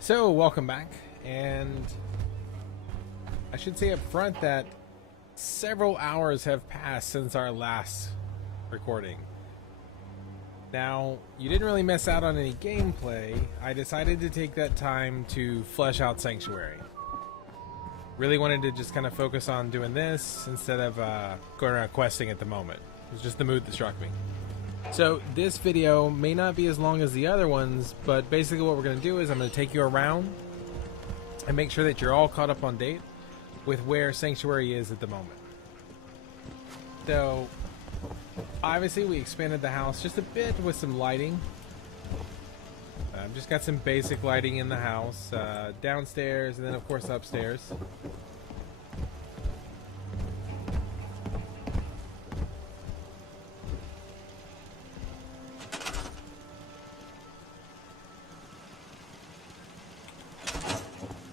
So, welcome back, and I should say up front that several hours have passed since our last recording. Now, you didn't really miss out on any gameplay. I decided to take that time to flesh out Sanctuary. Really wanted to just kind of focus on doing this instead of going around questing at the moment. It was just the mood that struck me. So this video may not be as long as the other ones, but basically what we're going to do is I'm going to take you around and make sure that you're all caught up on date with where Sanctuary is at the moment. So obviously we expanded the house just a bit with some lighting. I've just got some basic lighting in the house, downstairs and then of course upstairs.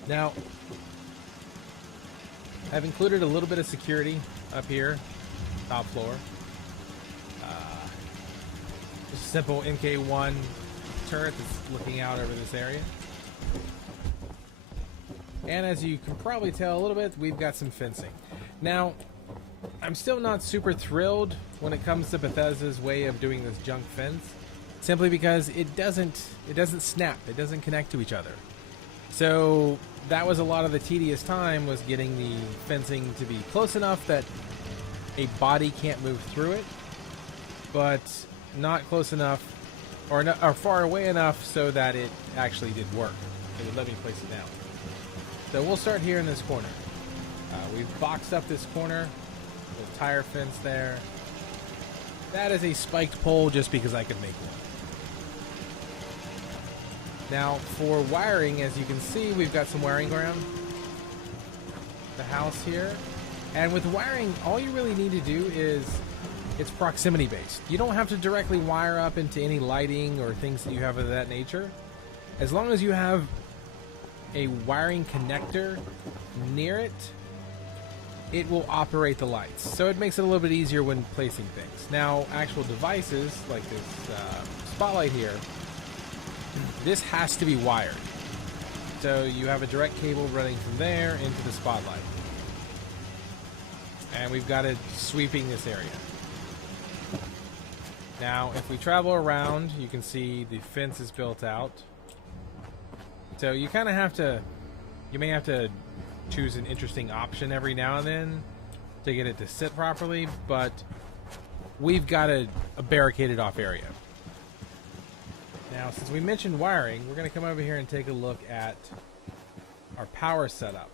Now, I've included a little bit of security up here, top floor. Just a simple MK1 turret that's looking out over this area. And as you can probably tell a little bit, we've got some fencing. Now, I'm still not super thrilled when it comes to Bethesda's way of doing this junk fence, simply because it doesn't snap, it doesn't connect to each other. So that was a lot of the tedious time, was getting the fencing to be close enough that a body can't move through it, but not close enough or far away enough so that it actually did work. It would let me place it down. So we'll start here in this corner. We've boxed up this corner, little tire fence there. That is a spiked pole just because I could make one. Now, for wiring, as you can see, we've got some wiring around the house here. And with wiring, all you really need to do is, it's proximity based. You don't have to directly wire up into any lighting or things that you have of that nature. As long as you have a wiring connector near it, it will operate the lights. So it makes it a little bit easier when placing things. Now, actual devices, like this spotlight here, this has to be wired. So you have a direct cable running from there into the spotlight. And we've got it sweeping this area. Now, if we travel around, you can see the fence is built out. So you kind of have to, you may have to choose an interesting option every now and then to get it to sit properly, but we've got a barricaded off area. Now, since we mentioned wiring, we're going to come over here and take a look at our power setup.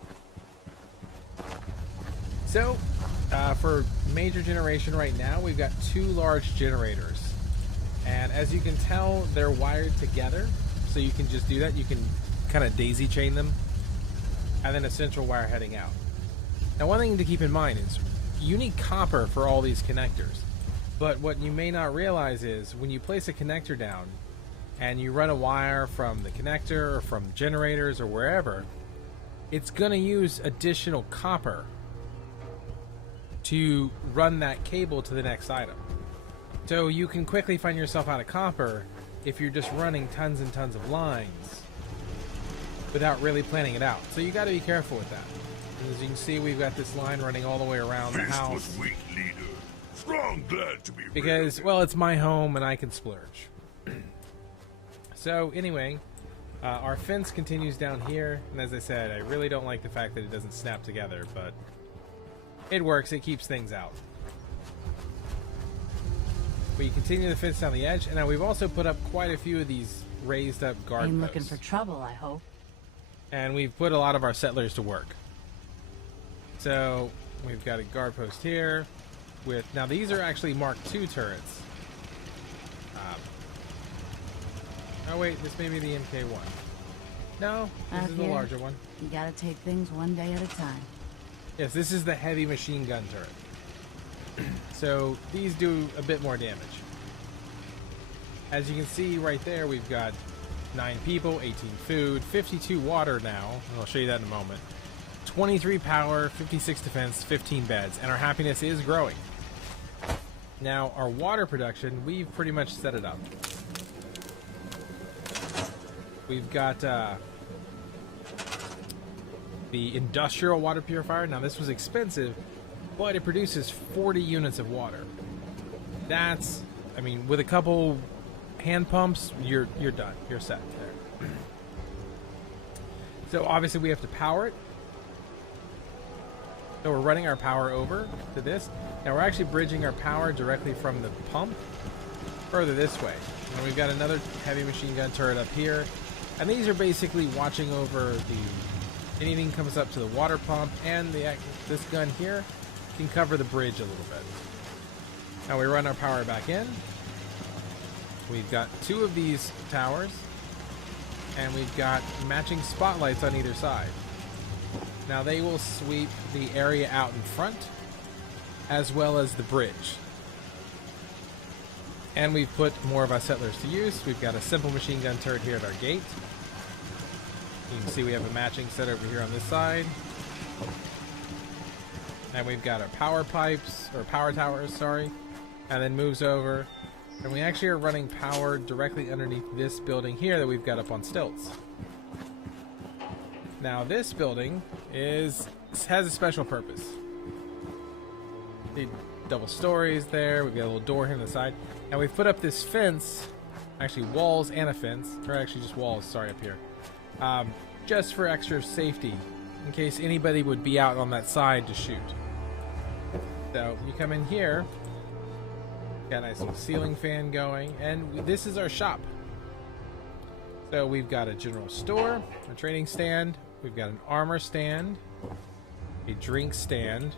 So, for major generation right now, we've got two large generators. And as you can tell, they're wired together. So you can just do that. You can kind of daisy chain them. And then a central wire heading out. Now, one thing to keep in mind is you need copper for all these connectors. But what you may not realize is when you place a connector down, and you run a wire from the connector or from generators or wherever, it's going to use additional copper to run that cable to the next item. So you can quickly find yourself out of copper if you're just running tons and tons of lines without really planning it out. So you got to be careful with that. And as you can see, we've got this line running all the way around the house. Weak leader. Strong, glad to be because, well, it's my home and I can splurge. So anyway, our fence continues down here, and as I said, I really don't like the fact that it doesn't snap together, but it works, it keeps things out. We continue the fence down the edge, and now we've also put up quite a few of these raised up guard posts. Looking for trouble, I hope. And we've put a lot of our settlers to work. So we've got a guard post here with, now these are actually Mark II turrets. Oh wait, this may be the MK1. No, this is the larger one. You gotta take things one day at a time. Yes, this is the heavy machine gun turret. So these do a bit more damage. As you can see right there, we've got 9 people, 18 food, 52 water now, and I'll show you that in a moment. 23 power, 56 defense, 15 beds, and our happiness is growing. Now, our water production, we've pretty much set it up. We've got the industrial water purifier. Now this was expensive, but it produces 40 units of water. That's, I mean, with a couple hand pumps, you're done. You're set there. So obviously we have to power it. So we're running our power over to this. Now we're actually bridging our power directly from the pump further this way. And we've got another heavy machine gun turret up here. And these are basically watching over anything comes up to the water pump, and this gun here can cover the bridge a little bit. Now we run our power back in. We've got 2 of these towers, and we've got matching spotlights on either side. Now they will sweep the area out in front, as well as the bridge. And we've put more of our settlers to use. We've got a simple machine gun turret here at our gate. You can see we have a matching set over here on this side. And we've got our power pipes, or power towers, sorry. And then moves over. And we actually are running power directly underneath this building here that we've got up on stilts. Now this building has a special purpose. The double stories there. We've got a little door here on the side. And we've put up this fence, actually walls and a fence, or actually just walls, sorry, up here. Just for extra safety, in case anybody would be out on that side to shoot. So you come in here, got a nice little ceiling fan going, and this is our shop. So we've got a general store, a trading stand, we've got an armor stand, a drink stand,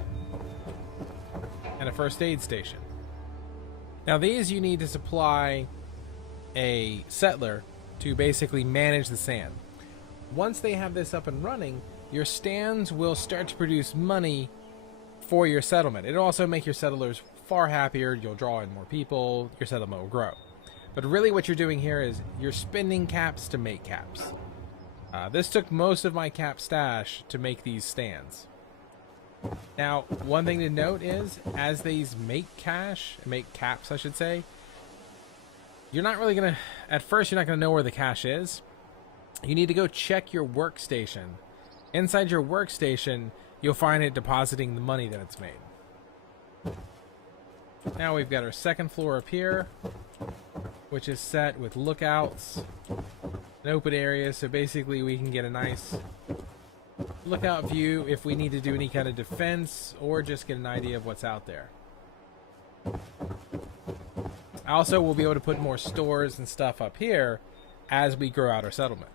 and a first aid station. Now these you need to supply a settler to basically manage the sand. Once they have this up and running, your stands will start to produce money for your settlement. It'll also make your settlers far happier. You'll draw in more people. Your settlement will grow. But really what you're doing here is you're spending caps to make caps. This took most of my cap stash to make these stands. Now, one thing to note is, as these make caps, I should say, you're not really going to, at first you're not going to know where the cash is. You need to go check your workstation. Inside your workstation, you'll find it depositing the money that it's made. Now we've got our second floor up here, which is set with lookouts, an open area, so basically we can get a nice lookout view if we need to do any kind of defense or just get an idea of what's out there. Also, we'll be able to put more stores and stuff up here as we grow out our settlement.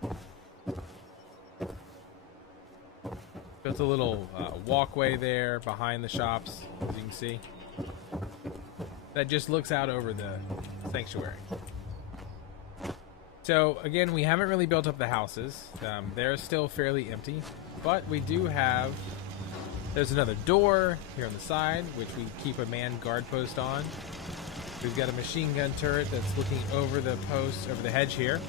Built a little walkway there behind the shops, as you can see. That just looks out over the sanctuary. So again, we haven't really built up the houses. They're still fairly empty, but we do have, there's another door here on the side, which we keep a manned guard post on. We've got a machine gun turret that's looking over the post, over the hedge here.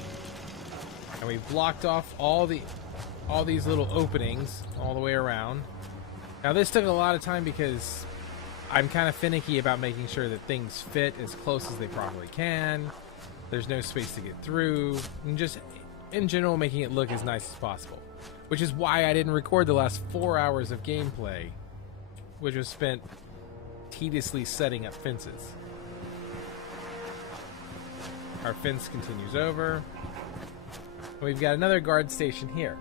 And we've blocked off all these little openings all the way around. Now this took a lot of time because I'm kind of finicky about making sure that things fit as close as they probably can. There's no space to get through, and just in general making it look as nice as possible. Which is why I didn't record the last 4 hours of gameplay, which was spent tediously setting up fences. Our fence continues over. We've got another guard station here,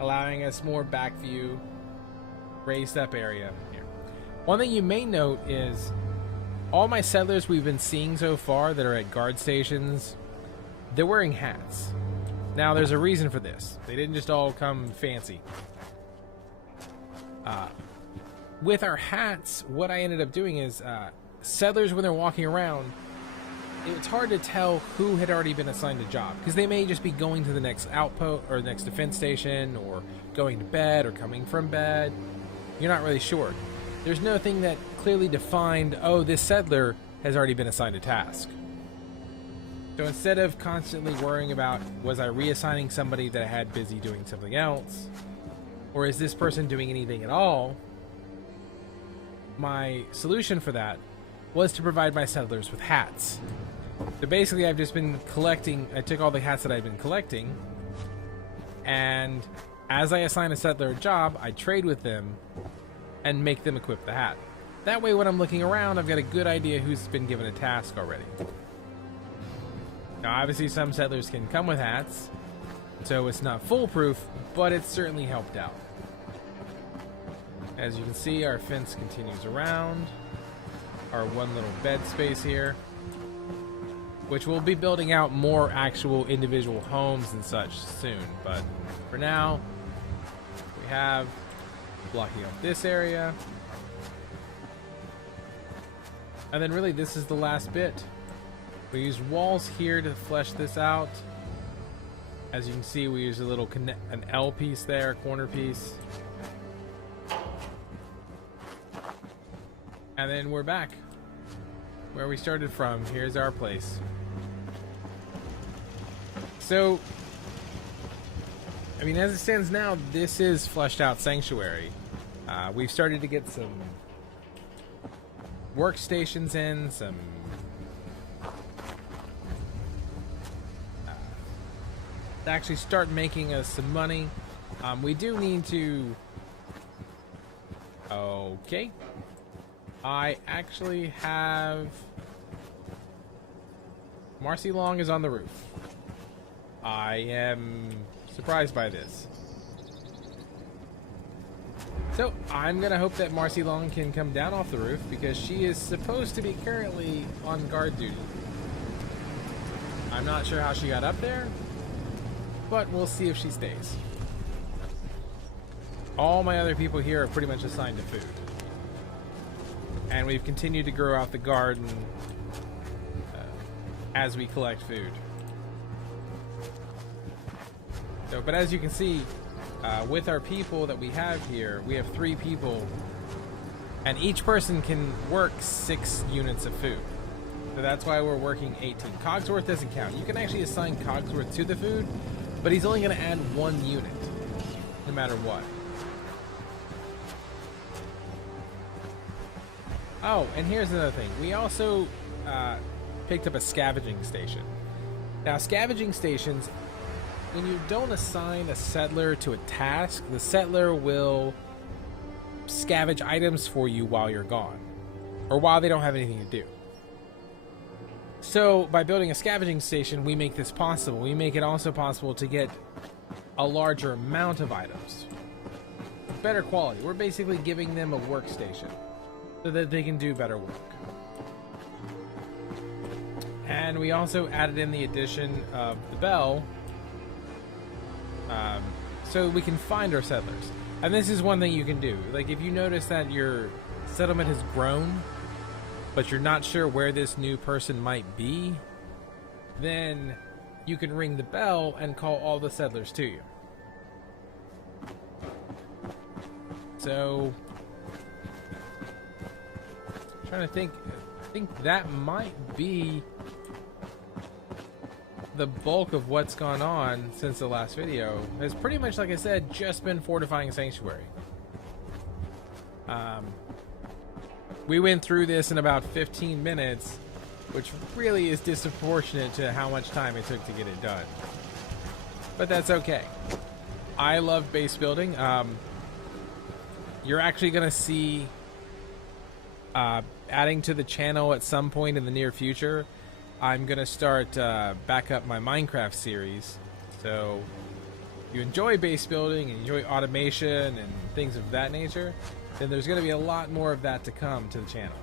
allowing us more back view, raised up area here. One thing you may note is all my settlers we've been seeing so far that are at guard stations, they're wearing hats. Now there's a reason for this. They didn't just all come fancy. With our hats, what I ended up doing is settlers, when they're walking around, it's hard to tell who had already been assigned a job, because they may just be going to the next outpost or next defense station, or going to bed or coming from bed. You're not really sure. There's no thing that clearly defined, oh, this settler has already been assigned a task. So instead of constantly worrying about, was I reassigning somebody that I had busy doing something else, or is this person doing anything at all, my solution for that was to provide my settlers with hats. So basically I've just been collecting, I took all the hats that I've been collecting, and As I assign a settler a job, I trade with them and make them equip the hat. That way, when I'm looking around, I've got a good idea who's been given a task already. Now, obviously, some settlers can come with hats, so it's not foolproof, but it's certainly helped out. As you can see, our fence continues around our one little bed space here, which we'll be building out more actual individual homes and such soon. But for now, we have blocking off this area. And then really this is the last bit. We use walls here to flesh this out. As you can see, we use a little an L piece there, a corner piece. And then we're back where we started from. Here's our place. So, I mean, as it stands now, this is fleshed out sanctuary. We've started to get some workstations in, some to actually start making us some money. We do need to... Okay. I actually have... Marcy Long is on the roof. I am surprised by this. So, I'm gonna hope that Marcy Long can come down off the roof because she is supposed to be currently on guard duty. I'm not sure how she got up there, but we'll see if she stays. All my other people here are pretty much assigned to food. And we've continued to grow out the garden as we collect food. So, but as you can see, with our people that we have here, we have 3 people, and each person can work 6 units of food. So that's why we're working 18. Cogsworth doesn't count. You can actually assign Cogsworth to the food, but he's only going to add 1 unit, no matter what. Oh, and here's another thing. We also picked up a scavenging station. Now, scavenging stations, when you don't assign a settler to a task, the settler will scavenge items for you while you're gone, or while they don't have anything to do. So, by building a scavenging station, we make this possible. We make it also possible to get a larger amount of items. Better quality. We're basically giving them a workstation so that they can do better work. And we also added in the addition of the bell so we can find our settlers. And this is one thing you can do. Like, if you notice that your settlement has grown, but you're not sure where this new person might be, then you can ring the bell and call all the settlers to you. So, I'm trying to think. I think that might be the bulk of what's gone on since the last video. Has pretty much, like I said, just been fortifying Sanctuary. We went through this in about 15 minutes, which really is disproportionate to how much time it took to get it done. But that's okay. I love base building. You're actually going to see adding to the channel at some point in the near future. I'm going to start back up my Minecraft series. So if you enjoy base building and enjoy automation and things of that nature, then there's going to be a lot more of that to come to the channel.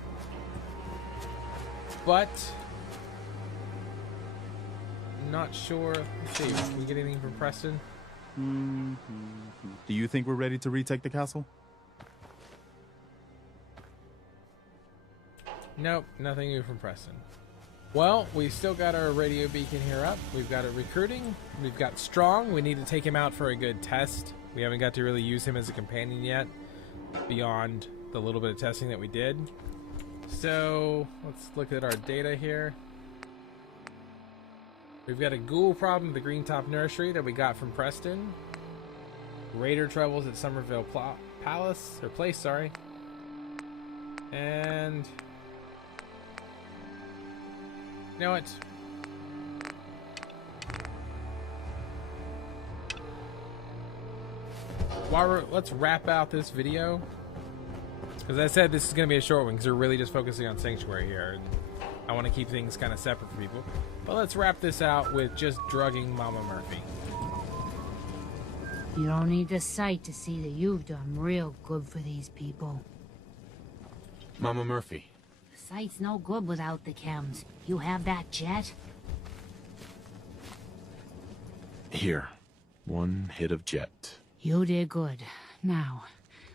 But not sure. Let's see. Can we get anything from Preston? Do you think we're ready to retake the castle? Nope, nothing new from Preston. Well, we've still got our radio beacon here up. We've got it recruiting. We've got Strong. We need to take him out for a good test. We haven't got to really use him as a companion yet, beyond the little bit of testing that we did. So let's look at our data here. We've got a ghoul problem at the Green Top Nursery that we got from Preston. Raider troubles at Somerville Palace, or Place, sorry. And you know what? let's wrap out this video. Because I said this is going to be a short one because we're really just focusing on Sanctuary here. And I want to keep things kind of separate for people. But let's wrap this out with just drugging Mama Murphy. You don't need the sight to see that you've done real good for these people. Mama Murphy. The sight's no good without the chems. You have that jet? Here. One hit of jet. You did good. Now,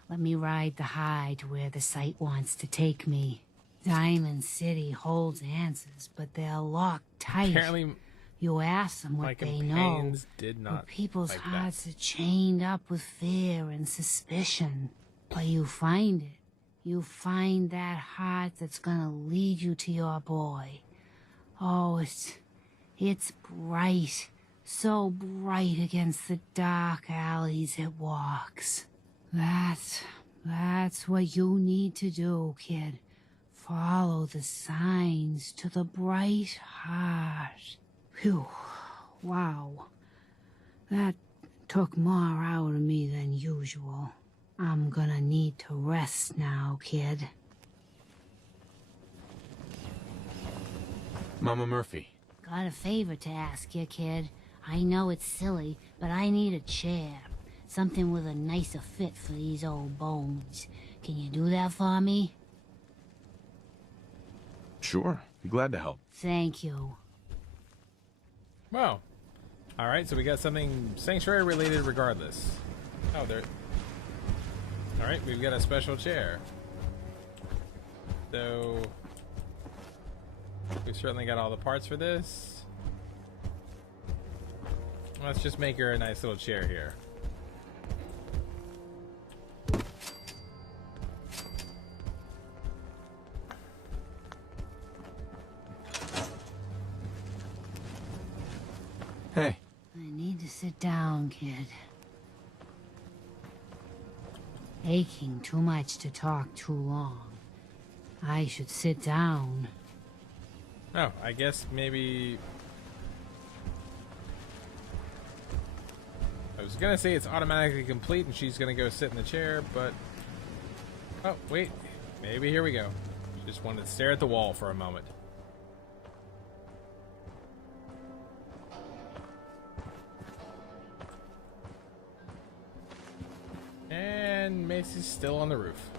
let me ride the high to where the sight wants to take me. Diamond City holds answers, but they're locked tight. Apparently, you ask them what my they know. companions did But not people's like hearts that. are chained up with fear and suspicion. But you find it. You find that heart that's gonna lead you to your boy. Oh, it's bright. So bright against the dark alleys it walks. That's what you need to do, kid. Follow the signs to the bright heart. Phew. Wow. That took more out of me than usual. I'm gonna need to rest now, kid. Mama Murphy. Got a favor to ask you, kid. I know it's silly, but I need a chair. Something with a nicer fit for these old bones. Can you do that for me? Sure. Be glad to help. Thank you. Well, all right. So we got something Sanctuary related, regardless. Oh, there. All right, we've got a special chair. So we've certainly got all the parts for this. Let's just make her a nice little chair here. Hey. I need to sit down, kid. Aching too much to talk too long. I should sit down. Oh, I guess maybe... I was gonna say it's automatically complete and she's gonna go sit in the chair, but... Oh, wait. Maybe here we go. Just wanted to stare at the wall for a moment. And Macy's still on the roof.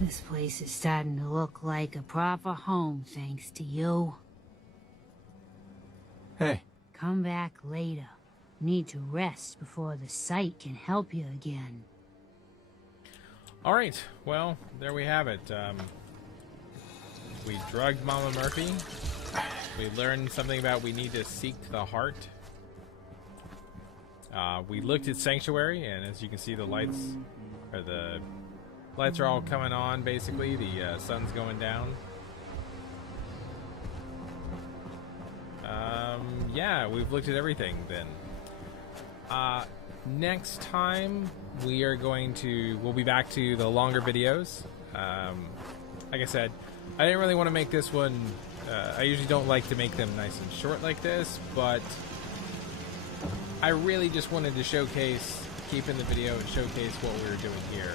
This place is starting to look like a proper home, thanks to you. Hey. Come back later. Need to rest before the sight can help you again. All right, well, there we have it. We drugged Mama Murphy. We learned something about we need to seek the heart. We looked at Sanctuary, and as you can see, the lights are all coming on. Basically, the sun's going down. Yeah, we've looked at everything then. Next time we'll be back to the longer videos. Like I said, I didn't really want to make this one, I usually don't like to make them nice and short like this, but I really just wanted to keep in the video and showcase what we were doing here.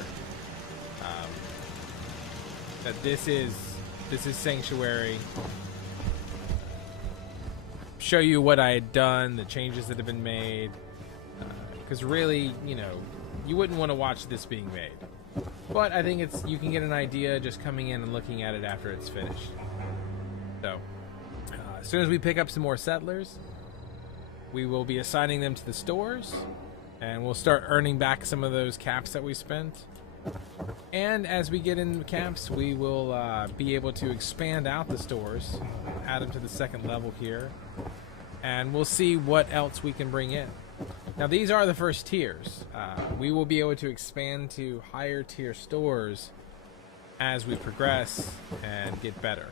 That this is Sanctuary. Show you what I had done, the changes that have been made. Because really, you wouldn't want to watch this being made. But I think you can get an idea just coming in and looking at it after it's finished. So, as soon as we pick up some more settlers, we will be assigning them to the stores, and we'll start earning back some of those caps that we spent. And as we get in caps, we will be able to expand out the stores, add them to the second level here, and we'll see what else we can bring in. Now, these are the first tiers. We will be able to expand to higher tier stores as we progress and get better.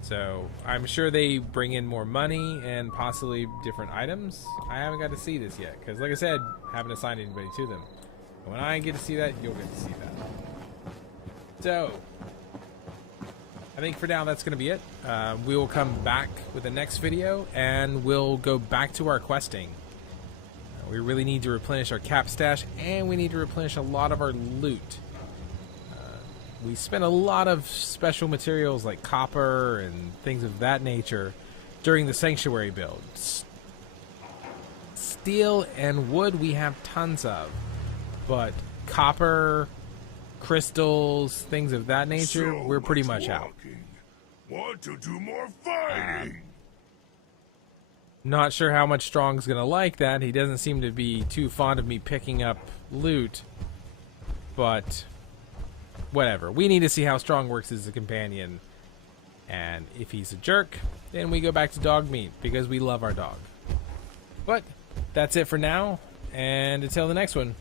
So I'm sure they bring in more money and possibly different items. I haven't got to see this yet because, like I said, I haven't assigned anybody to them. But when I get to see that, you'll get to see that. So I think for now that's going to be it. We will come back with the next video, and we'll go back to our questing. We really need to replenish our cap stash, and we need to replenish a lot of our loot. We spent a lot of special materials like copper and things of that nature during the Sanctuary build. Steel and wood we have tons of, but copper, crystals, things of that nature, So we're pretty much out. walking. Want to do more fighting? Not sure how much Strong's gonna like that. He doesn't seem to be too fond of me picking up loot, but whatever. We need to see how Strong works as a companion, and if he's a jerk, then we go back to dog meat because we love our dog. But that's it for now, and until the next one.